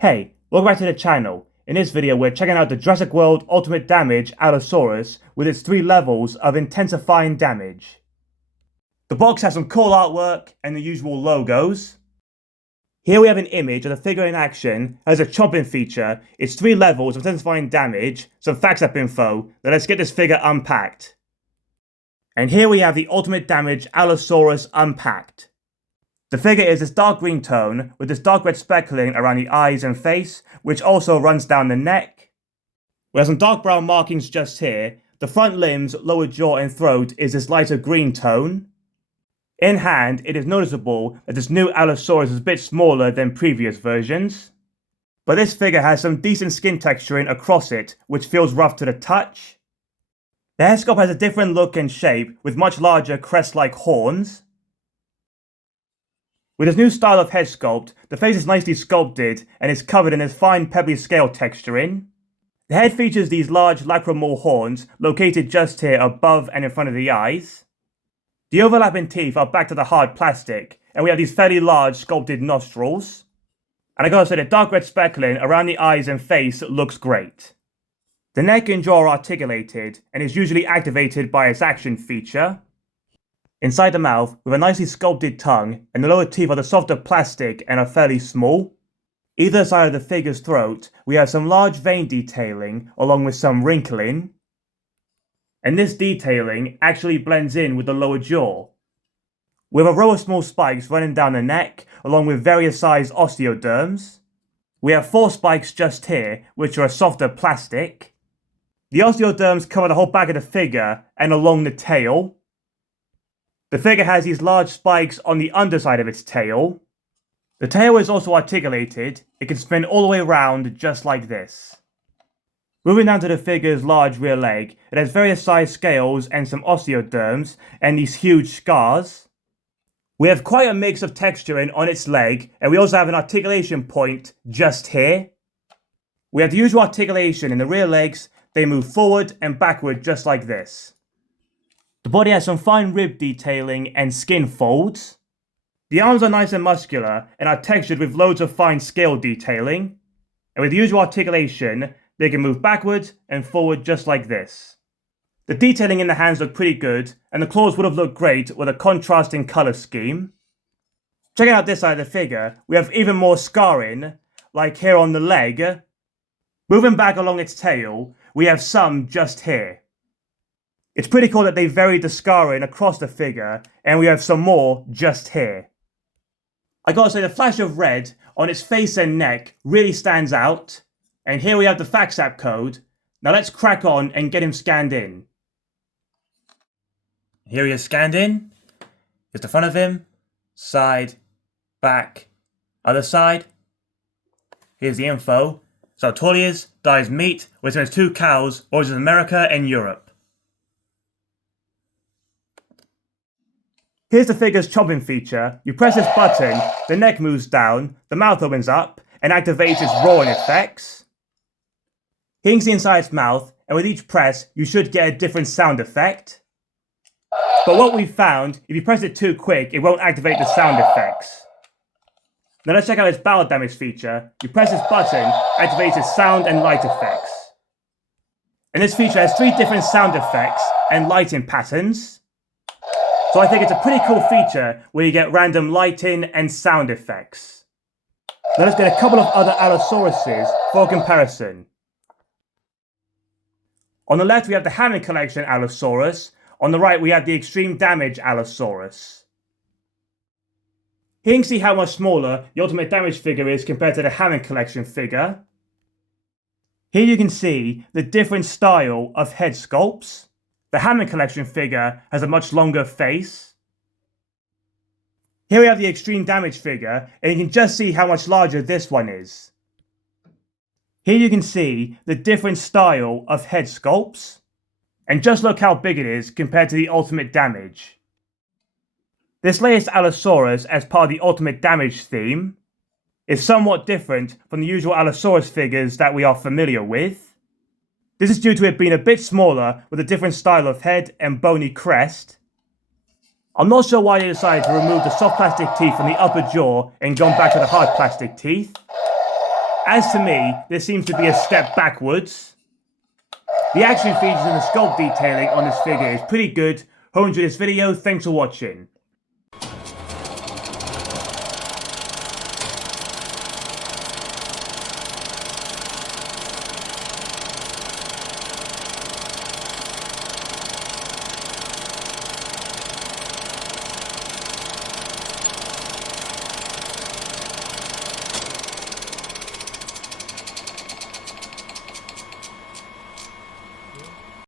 Hey, welcome back to the channel. In this video, we're checking out the Jurassic World Ultimate Damage Allosaurus with its 3 levels of intensifying damage. The box has some cool artwork and the usual logos. Here we have an image of the figure in action, has a chomping feature, its 3 levels of intensifying damage, some facts up info. Now let's get this figure unpacked. And here we have the Ultimate Damage Allosaurus unpacked. The figure is this dark green tone with this dark red speckling around the eyes and face, which also runs down the neck. We have some dark brown markings just here. The front limbs, lower jaw and throat is this lighter green tone. In hand, it is noticeable that this new Allosaurus is a bit smaller than previous versions. But this figure has some decent skin texturing across it, which feels rough to the touch. The head sculpt has a different look and shape with much larger crest-like horns. With this new style of head sculpt, the face is nicely sculpted and is covered in this fine pebbly scale texturing. The head features these large lacrimal horns located just here above and in front of the eyes. The overlapping teeth are back to the hard plastic, and we have these fairly large sculpted nostrils. And I gotta say, the dark red speckling around the eyes and face looks great. The neck and jaw are articulated and is usually activated by its action feature. Inside the mouth, with a nicely sculpted tongue, and the lower teeth are the softer plastic and are fairly small. Either side of the figure's throat, we have some large vein detailing along with some wrinkling. And this detailing actually blends in with the lower jaw. We have a row of small spikes running down the neck, along with various sized osteoderms. We have 4 spikes just here, which are a softer plastic. The osteoderms cover the whole back of the figure and along the tail. The figure has these large spikes on the underside of its tail. The tail is also articulated. It can spin all the way around just like this. Moving down to the figure's large rear leg, it has various sized scales and some osteoderms and these huge scars. We have quite a mix of texturing on its leg, and we also have an articulation point just here. We have the usual articulation in the rear legs. They move forward and backward just like this. The body has some fine rib detailing and skin folds. The arms are nice and muscular and are textured with loads of fine scale detailing. And with the usual articulation, they can move backwards and forward just like this. The detailing in the hands look pretty good, and the claws would have looked great with a contrasting colour scheme. Checking out this side of the figure, we have even more scarring, like here on the leg. Moving back along its tail, we have some just here. It's pretty cool that they varied the scarring across the figure, and we have some more just here. I gotta say, the flash of red on its face and neck really stands out. And here we have the FACSAP code. Now let's crack on and get him scanned in. Here he is scanned in. Here's the front of him. Side, back, other side. Here's the info. So how tall he is, dies meat, weighs 2 cows, origins America and Europe. Here's the figure's chomping feature. You press this button, the neck moves down, the mouth opens up, and activates its roaring effects. Here you can see inside its mouth, and with each press, you should get a different sound effect. But what we found, if you press it too quick, it won't activate the sound effects. Now let's check out its battle damage feature. You press this button, activates its sound and light effects. And this feature has 3 different sound effects and lighting patterns. So I think it's a pretty cool feature where you get random lighting and sound effects. Now let's get a couple of other Allosauruses for comparison. On the left we have the Hammond Collection Allosaurus. On the right we have the Extreme Damage Allosaurus. Here you can see how much smaller the Ultimate Damage figure is compared to the Hammond Collection figure. Here you can see the different style of head sculpts. The Hammond Collection figure has a much longer face. Here we have the Extreme Damage figure, and you can just see how much larger this one is. Here you can see the different style of head sculpts. And just look how big it is compared to the Ultimate Damage. This latest Allosaurus, as part of the Ultimate Damage theme, is somewhat different from the usual Allosaurus figures that we are familiar with. This is due to it being a bit smaller with a different style of head and bony crest. I'm not sure why they decided to remove the soft plastic teeth from the upper jaw and gone back to the hard plastic teeth. As to me, this seems to be a step backwards. The action features and the sculpt detailing on this figure is pretty good. Hope you enjoyed this video, thanks for watching.